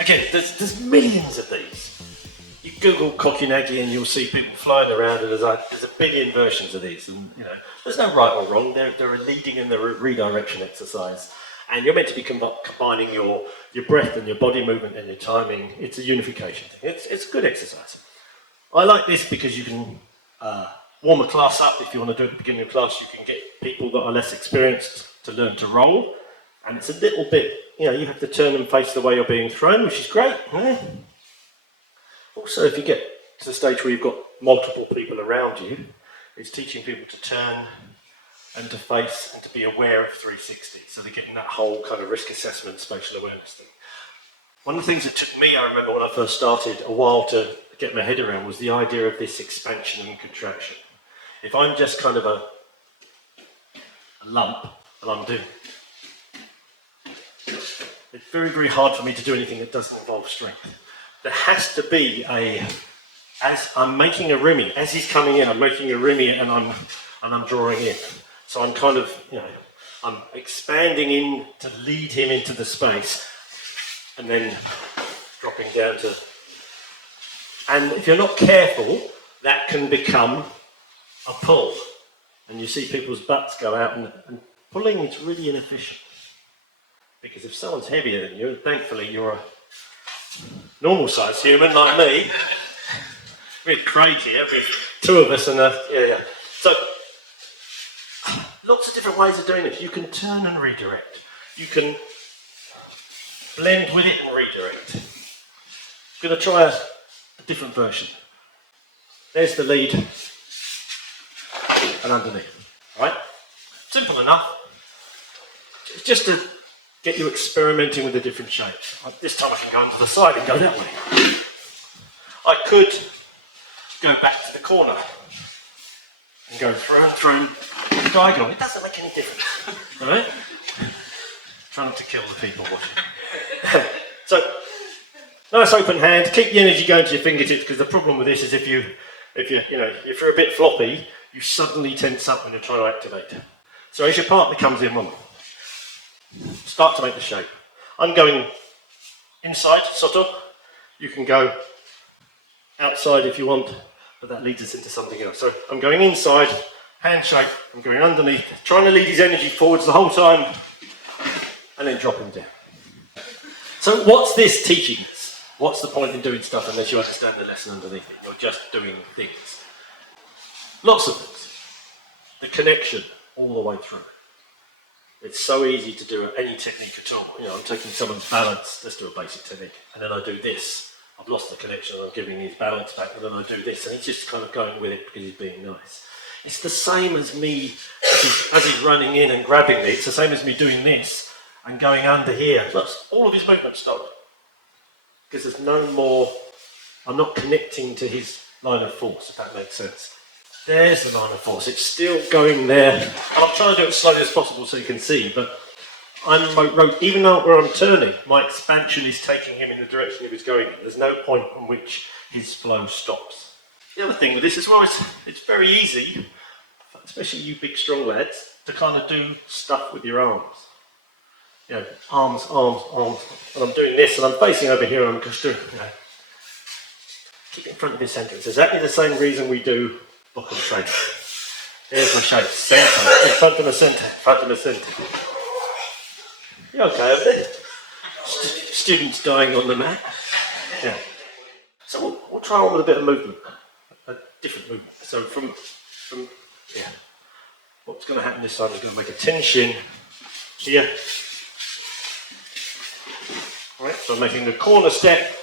Again, there's millions of these. You Google Kokyu Nage and you'll see people flying around, and there's a billion versions of these. And you know, there's no right or wrong. They're a leading and they're a redirection exercise, and you're meant to be combining your breath and your body movement and your timing. It's a unification thing. It's a good exercise. I like this because you can warm a class up. If you want to do it at the beginning of class, you can get people that are less experienced to learn to roll, and it's a little bit, you know, you have to turn and face the way you're being thrown, which is great. Yeah. Also, if you get to the stage where you've got multiple people around you, it's teaching people to turn and to face and to be aware of 360. So they're getting that whole kind of risk assessment, spatial awareness thing. One of the things that took me, I remember when I first started, a while to get my head around was the idea of this expansion and contraction. If I'm just kind of a lump and I'm doing, it's very, very hard for me to do anything that doesn't involve strength. There has to be as I'm making a rimi, as he's coming in, I'm making a rimi and I'm drawing in. So I'm kind of, you know, I'm expanding in to lead him into the space and then dropping down to, and if you're not careful, that can become a pull. And you see people's butts go out and pulling is really inefficient. Because if someone's heavier than you, thankfully you're a normal sized human like me. We're Craig here, with two of us, and yeah. So, lots of different ways of doing this. You can turn and redirect. You can blend with it and redirect. I'm going to try a different version. There's the lead and underneath. Right? Simple enough. It's just to get you experimenting with the different shapes. This time I can go onto the side and go that way. I could go back to the corner and go through diagonal. It doesn't make any difference. Alright? Try not to kill the people watching. So, nice open hand. Keep the energy going to your fingertips, because the problem with this is if you're a bit floppy, you suddenly tense up when you're trying to activate. So as your partner comes in, start to make the shape. I'm going inside, soto. You can go outside if you want, but that leads us into something else. So I'm going inside, hand shape, I'm going underneath, trying to lead his energy forwards the whole time, and then dropping down. So what's this teaching us? What's the point in doing stuff unless you understand the lesson underneath it? You're just doing things. Lots of things. The connection all the way through. It's so easy to do any technique at all. You know, I'm taking someone's balance, let's do a basic technique, and then I do this. I've lost the connection, I'm giving his balance back, and then I do this, and he's just kind of going with it because he's being nice. It's the same as me, as he's running in and grabbing me, it's the same as me doing this and going under here. Plus, all of his movements stop. Because there's no more, I'm not connecting to his line of force, if that makes sense. There's the line of force, it's still going there. And I'm trying to do it as slowly as possible so you can see, but even though where I'm turning, my expansion is taking him in the direction he was going in. There's no point in which his flow stops. The other thing with this as well is it's very easy, especially you big strong lads, to kind of do stuff with your arms. You know, arms, and I'm doing this and I'm facing over here and I'm just doing, you know, keep in front of your centre. It's exactly the same reason we do Bokkum training. Here's my shape, centre, in front of the centre, in front of the centre. You okay over there? Students dying on the mat. Yeah. So we'll try on with a bit of movement, a different movement. So from yeah. What's going to happen this time is going to make a tenshin here. All right. So I'm making the corner step,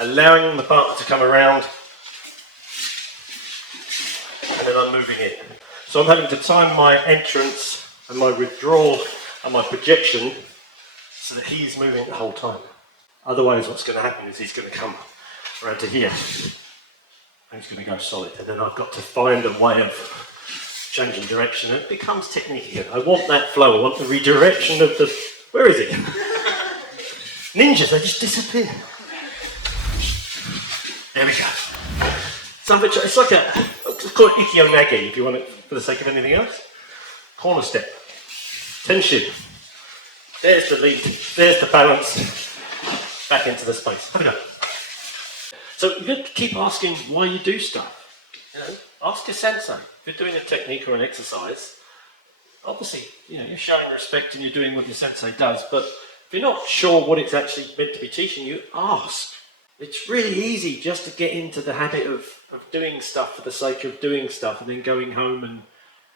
allowing the partner to come around, and then I'm moving in. So I'm having to time my entrance and my withdrawal and my projection so that he's moving the whole time. Otherwise what's going to happen is he's going to come around to here and he's going to go solid, and then I've got to find a way of changing direction, and it becomes technique again. I want that flow, I want the redirection of the... Where is it? Ninjas, they just disappear. There we go. It's like let's call it Aikido Nage if you want it for the sake of anything else. Corner step. Tenshin. There's the lead, there's the balance. back into the space. Have a go. So you've got to keep asking why you do stuff. You know, ask your sensei. If you're doing a technique or an exercise, obviously, you know, you're showing respect and you're doing what your sensei does, but if you're not sure what it's actually meant to be teaching you, ask. It's really easy just to get into the habit of doing stuff for the sake of doing stuff and then going home and,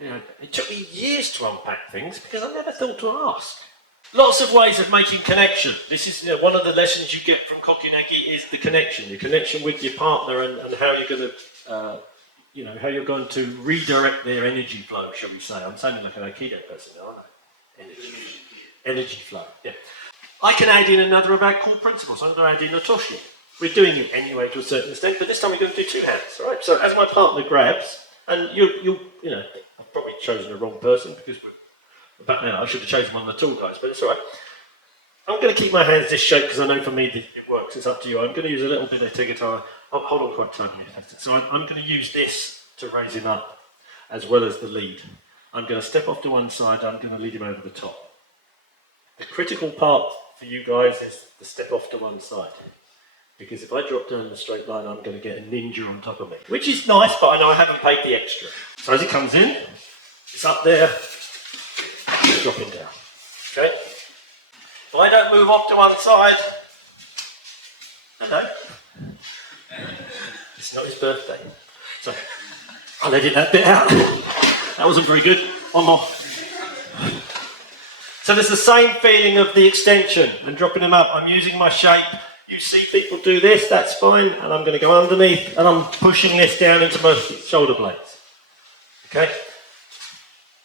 you know, it took me years to unpack things because I never thought to ask. Lots of ways of making connection. This is, you know, one of the lessons you get from Kokyu Nage is the connection. Your connection with your partner and how you're going to, you know, how you're going to redirect their energy flow, shall we say. I'm sounding like an Aikido person now, aren't I? Energy flow, yeah. I can add in another of our core principles. I'm going to add in Otoshi. We're doing it anyway to a certain extent, but this time we're going to do two hands, all right? So as my partner grabs, and you know, I've probably chosen the wrong person because but now I should have chosen one of the tall guys, but it's all right. I'm going to keep my hands this shape because I know for me that it works. It's up to you. I'm going to use a little bit of Tegata. Oh, hold on quite tightly. So I'm going to use this to raise him up as well as the lead. I'm going to step off to one side. I'm going to lead him over the top. The critical part for you guys is the step off to one side. Because if I drop down the straight line, I'm going to get a ninja on top of me. Which is nice, but I know I haven't paid the extra. So as it comes in, it's up there, it's dropping down. Okay? If I don't move off to one side, hello. It's not his birthday. So I'll edit that bit out. That wasn't very good. One more. So there's the same feeling of the extension and dropping them up. I'm using my shape. You see people do this, that's fine. And I'm going to go underneath and I'm pushing this down into my shoulder blades. Okay?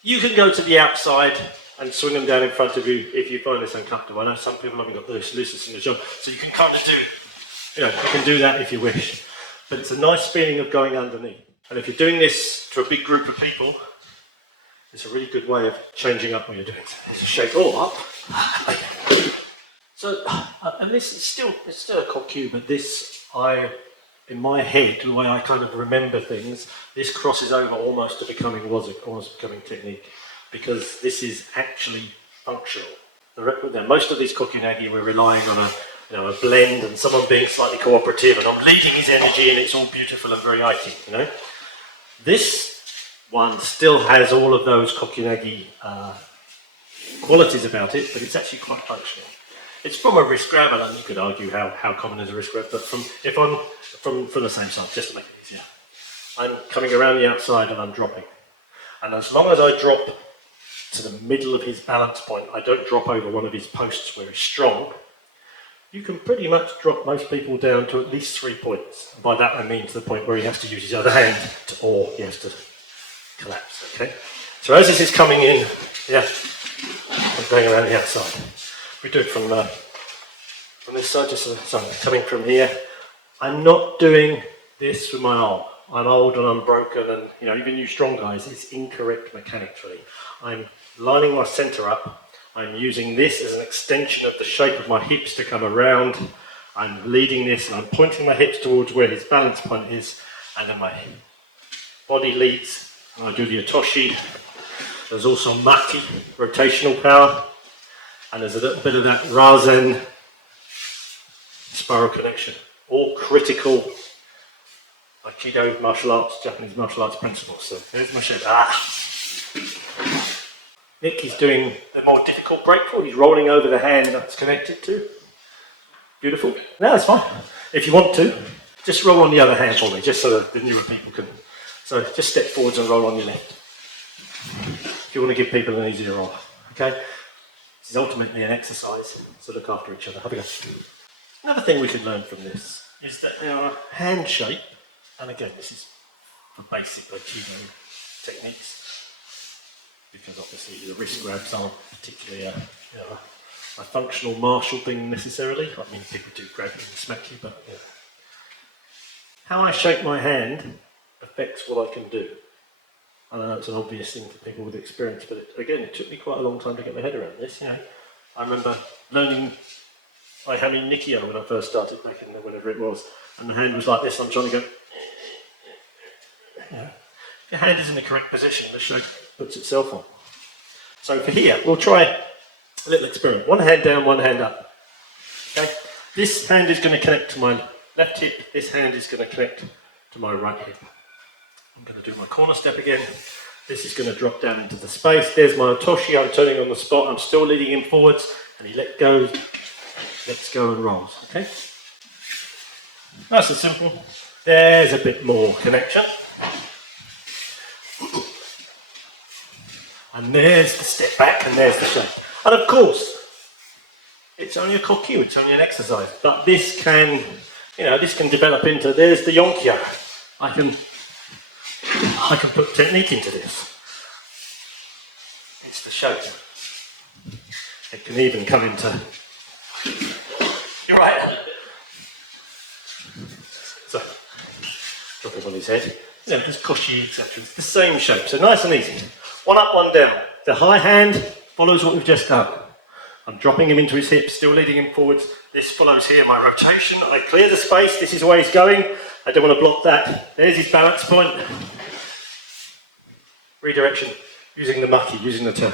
You can go to the outside and swing them down in front of you if you find this uncomfortable. I know some people haven't got this loose in the job, so you can kind of do, you know, you can do that if you wish. But it's a nice feeling of going underneath. And if you're doing this to a big group of people, it's a really good way of changing up what you're doing. It's a shake all up. So, and this is still, it's still a kokyu, but this, in my head, the way I kind of remember things, this crosses over almost to becoming almost becoming technique, because this is actually functional. Most of these Kokyu Nage, we're relying on a blend and someone being slightly cooperative, and I'm leading his energy, and it's all beautiful and very Aiki, you know. This one still has all of those Kokyu Nage qualities about it, but it's actually quite functional. It's from a wrist grab, and you could argue how common is a wrist grab, but if I'm from the same side, just to make it easier. I'm coming around the outside and I'm dropping. And as long as I drop to the middle of his balance point, I don't drop over one of his posts where he's strong, you can pretty much drop most people down to at least 3 points. By that I mean to the point where he has to use his other hand or he has to collapse, okay? So as this is coming in, yeah, I'm going around the outside. We do it from this side, just so I'm coming from here. I'm not doing this with my arm. I'm old and I'm broken, and you know, even you strong guys, it's incorrect mechanically. I'm lining my centre up. I'm using this as an extension of the shape of my hips to come around. I'm leading this and I'm pointing my hips towards where his balance point is, and then my body leads, and I do the Otoshi. There's also Maki, rotational power, and there's a little bit of that Rasen spiral connection. All critical Aikido martial arts, Japanese martial arts principles. So there's my shape. Nick is doing the more difficult breakfall. He's rolling over the hand that's connected to. Beautiful. No, that's fine. If you want to, just roll on the other hand for me, just so that the newer people can. So just step forwards and roll on your left. If you want to give people an easier roll. Okay? This is ultimately an exercise, so look after each other. Have a go. Another thing we could learn from this is that our hand shape, and again, this is for basic Aikido techniques, because obviously the wrist grabs aren't particularly a functional martial thing necessarily. I mean, people do grab you and smack you, but yeah. How I shape my hand affects what I can do. I know it's an obvious thing for people with experience, but again, it took me quite a long time to get my head around this. You know, I remember learning Aihami Nikio when I first started back in whatever it was, and the hand was like this. I'm trying to go. Yeah. If your hand is in the correct position, the shape puts itself on. So for here, we'll try a little experiment. One hand down, one hand up. Okay. This hand is going to connect to my left hip, this hand is going to connect to my right hip. I'm going to do my corner step again. This is going to drop down into the space. There's my Otoshi, I'm turning on the spot, I'm still leading him forwards, and he lets go and rolls, okay? Nice and simple. There's a bit more connection. And there's the step back, and there's the shape. And of course, it's only a kokyu, it's only an exercise, but this can, this can develop into, there's the yonkyo. I can put technique into this. It's the shape. It can even come into, you're right. So, drop it on his head. There's koshi, etc. It's the same shape, so nice and easy. One up, one down. The high hand follows what we've just done. I'm dropping him into his hips, still leading him forwards. This follows here my rotation. I clear the space, this is where he's going. I don't want to block that. There's his balance point. Redirection, using the Maki, using the turn.